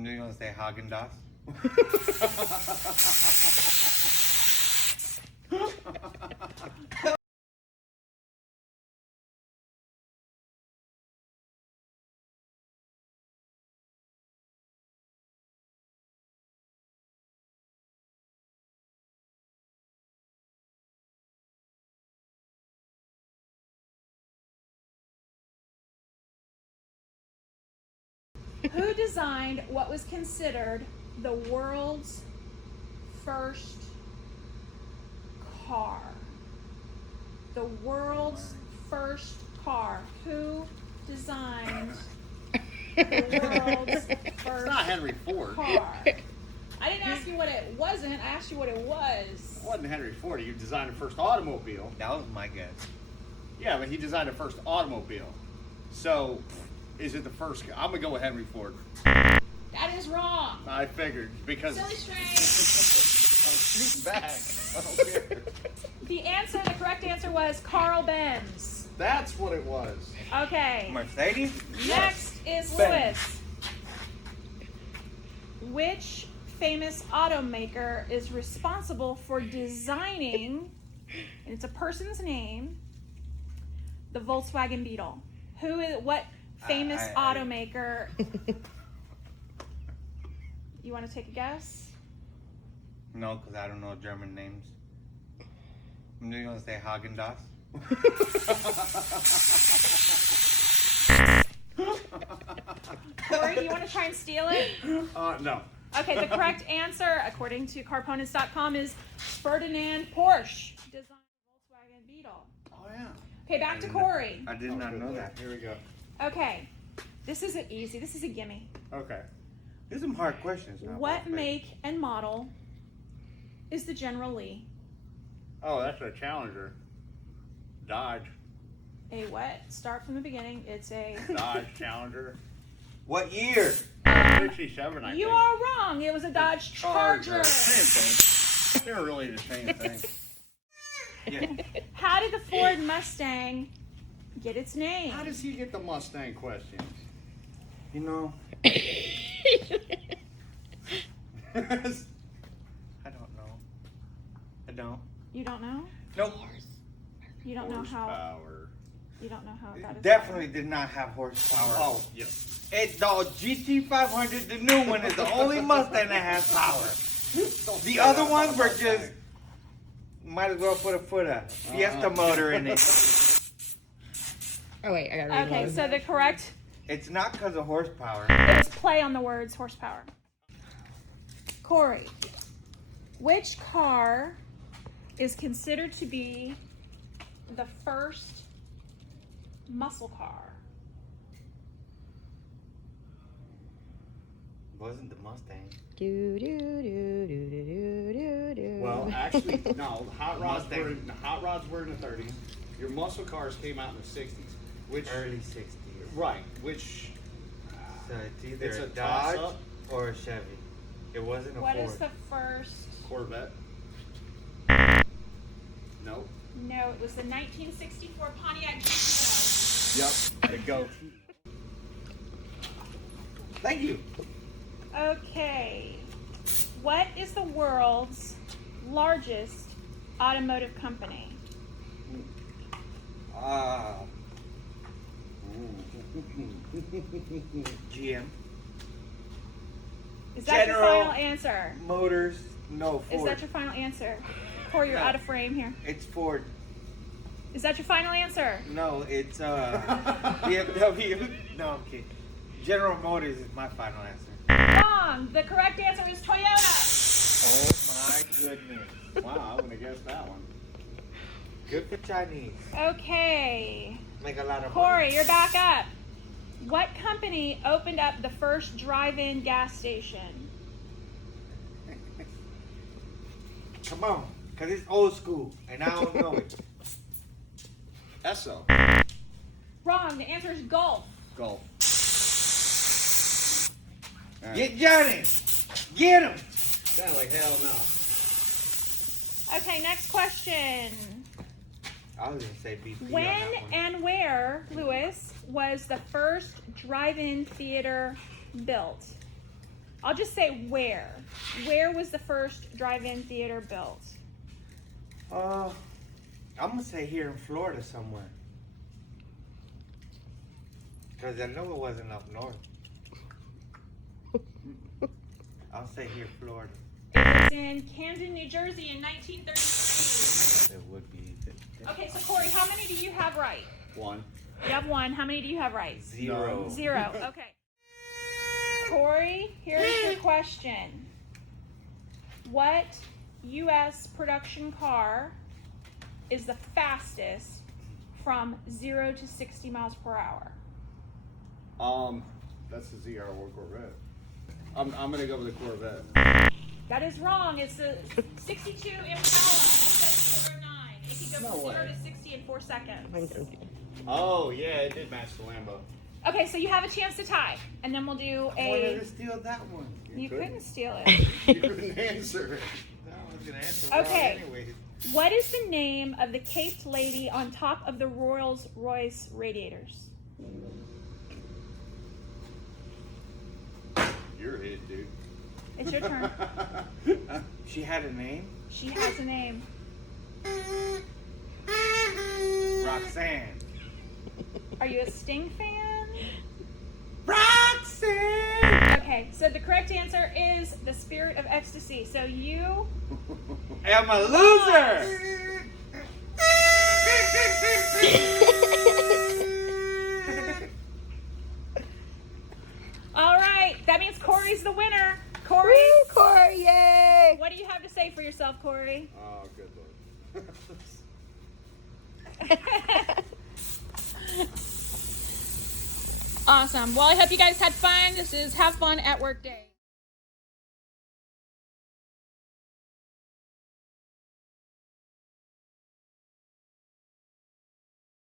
I'm just gonna say Haagen-Dazs. Who designed what was considered the world's first car? The world's first car. Who designed the world's It's first not Henry Ford. car? I didn't ask you what it wasn't. I asked you what it was. It wasn't Henry Ford. He designed the first automobile. That was my guess. Yeah, but he designed the first automobile. So, is it the first? I'm gonna go with Henry Ford. That is wrong. I figured because Silly string. I'm shooting back. I don't care. The correct answer was Carl Benz. That's what it was. Okay. Mercedes? Next is Benz. Lewis. Which famous automaker is responsible for designing, and it's a person's name, the Volkswagen Beetle? What famous automaker? You want to take a guess? No, because I don't know German names. I'm just gonna say Haagen-Dazs. Corey, you want to try and steal it? No. Okay, the correct answer, according to carponents.com, is Ferdinand Porsche designed the Volkswagen Beetle. Oh yeah. Okay, back to Corey. I did not know that. Here we go. Okay, this isn't easy. This is a gimme. Okay. These are some hard questions now. What boss, make and model is the General Lee? Oh, that's a Challenger. Dodge. A what? Start from the beginning. It's a. Dodge Challenger. What year? 67, I think. You are wrong. It was a Dodge Charger. Same thing. They're really the same thing. Yeah. How did the Ford Mustang get its name? How does he get the Mustang questions? You know, I I don't know. I don't. You don't know? Nope. You don't know how. Horsepower. You don't know how that is. Definitely did not have horsepower. Oh, yes. It's the GT500, the new one, is the only Mustang that has power. The other ones were just, might as well put a Fiesta motor in it. Oh wait, I gotta read Okay, one. so the correct. It's not because of horsepower. It was play on the words horsepower. Corey, which car is considered to be the first muscle car? Wasn't the Mustang. Do, do, do, do, do, do, do, do. Well, actually, no. Hot rods Mustang. were in the 30s. Your muscle cars came out in the 60s. Which Early 60s. right? Which So it's either It's a a Dodge toss-up. or a Chevy. It wasn't a What Ford. is the first? Corvette? Nope. No, it was the 1964 Pontiac GTO. Yep. The goat. Thank you. Okay. What is the world's largest automotive company? GM. Is that your General final answer? Motors, no Is Ford. that your final answer? Corey, you're No. out of frame here. It's Ford. Is that your final answer? No, it's BMW. No, I'm kidding. General Motors is my final answer. Wrong. The correct answer is Toyota. Oh my goodness. Wow, I wouldn't have guessed that one. Good for Chinese. Okay. Make a lot of Corey, you're back up. What company opened up the first drive-in gas station? money. Come on, because it's old school and I don't know it. Esso. Wrong. The answer is Gulf. Golf. Get Johnny. Get him. Sound like hell no. Okay, next question. I was going to say BP on When that one. and where, Lewis, was the first drive-in theater built? I'll just say where. Where was the first drive-in theater built? I'm gonna say here in Florida somewhere. Cause I know it wasn't up north. I'll say here, Florida. It was in Camden, New Jersey in 1933. It would be. Okay, so Corey, how many do you have right? 1. You have 1. How many do you have right? 0. 0. Okay. Corey, here's your question. What U.S. production car is the fastest from 0 to 60 miles per hour? That's the ZR1 Corvette. I'm gonna go with the Corvette. That is wrong. It's the 62 Impala SF409. It can go No from 0 way. to 60 in 4 seconds. Oh yeah, it did match the Lambo. Okay, so you have a chance to tie, and then we'll do I wanted a. to steal that one. You couldn't steal it. You couldn't answer it. No, I was gonna answer Okay. wrong anyways. What is the name of the caped lady on top of the Rolls-Royce radiators? You're it, dude. It's your turn. She had a name? She has a name. Roxanne. Are you a Sting fan? Roxanne! Okay, so the correct answer is the Spirit of Ecstasy. So you I'm a loser! All right, that means Corey's the winner. Corey, Woo, Corey, yay! what do you have to say for yourself, Corey? Oh, good lord. Awesome. Well, I hope you guys had fun. This is Have Fun at Work Day.